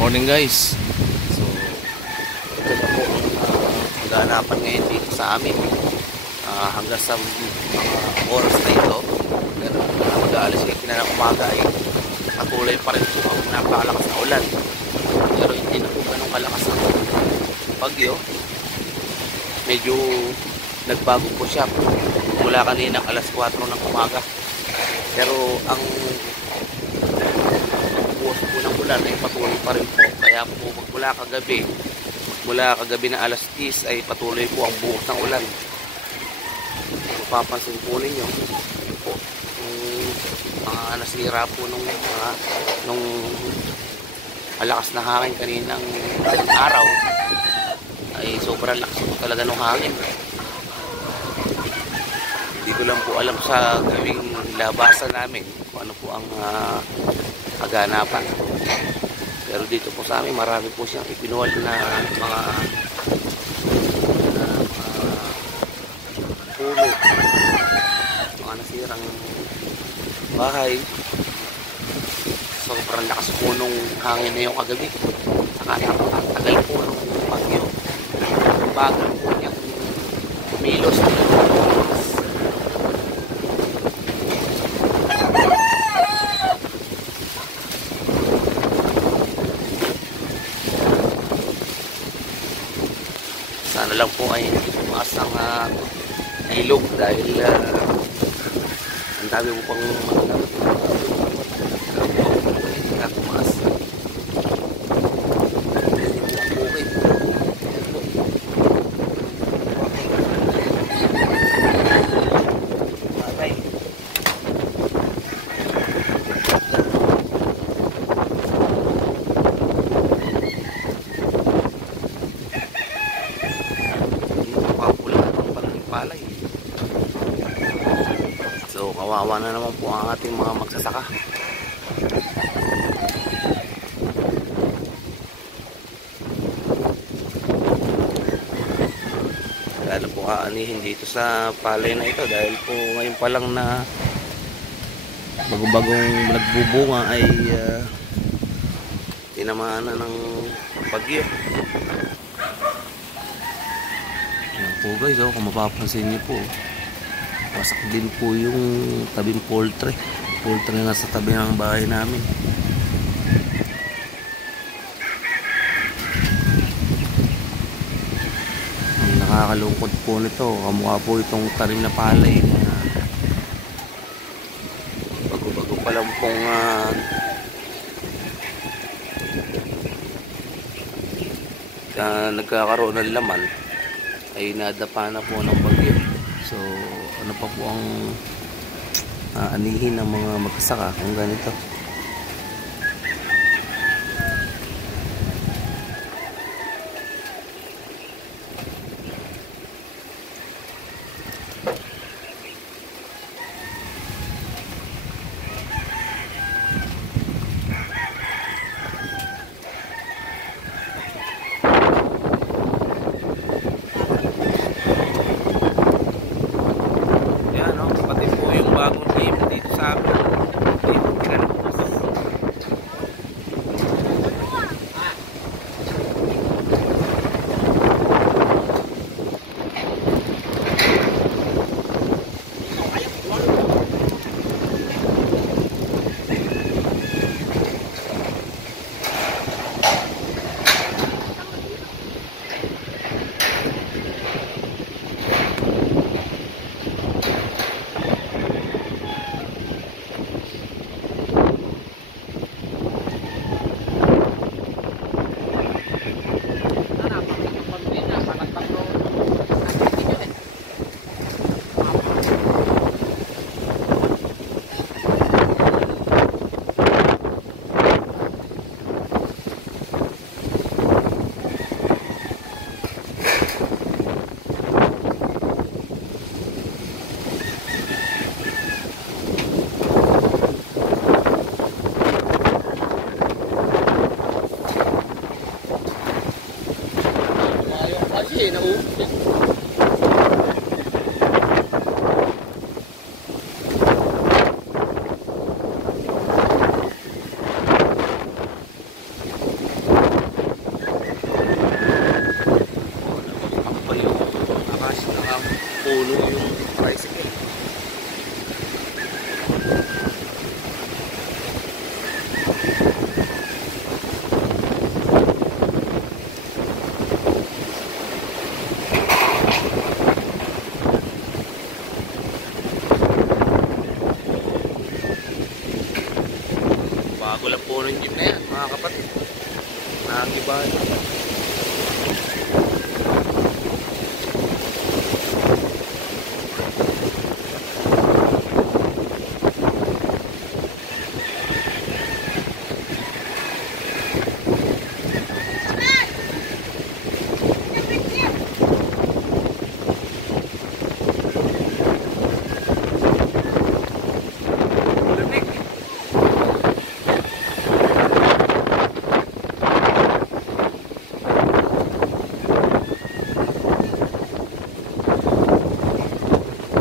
Morning guys. So ito na po ang ganapan ngayon dito sa amin. Hanggang sa mga oras na ito, mag-aalis kayo na ng umaga ay patuloy pa rin po ang napakalakas na ulan. Pero hindi na po ganun kalakas ang bagyo. Medyo nagbago po siya mula kanina alas 4 ng umaga. Pero ang buwas po ng ulan ay patuloy pa rin po. Kaya po mula kagabi na alas 10 ay patuloy po ang buwas ng ulan. Mapapansin po ninyo po yung mga nasira po nung malakas na hangin kaninang araw ay sobrang lakas po talaga ng hangin. Hindi ko lang po alam sa gawing labasan namin kung ano po ang kaganapan. Pero dito po sa amin marami po siyang ipinuwal na mga puno, mga nasirang bahay. Sobrang lakas po nung hangin na yung kagabi. Saka napakatagal po nung bagyo. Bago po niya kumilos. Sana lang po ay tumaas ang ilog dahil ang dami po pang tumaas. So kawawa na naman po ang ating mga magsasaka. Lalo po aanihin dito sa palay na ito dahil po ngayon pa lang na bagong nagbubunga ay tinamaan na ng bagyo. Yan po guys, kung mapapansin niyo po, wasak din po yung tabing poultry na nasa tabi ng bahay namin. Ang nakakalungkot po nito, kamukha po itong tanim na palay na bago-bago pa lang pong nagkakaroon ng laman ay nadapa na po ng bagyo. So ano pa po ang anihin ng mga magsasaka kung ganito. Bagong team dito sa amin. Bago lang po ng jeep na yan, mga kapatid. Nagibahan.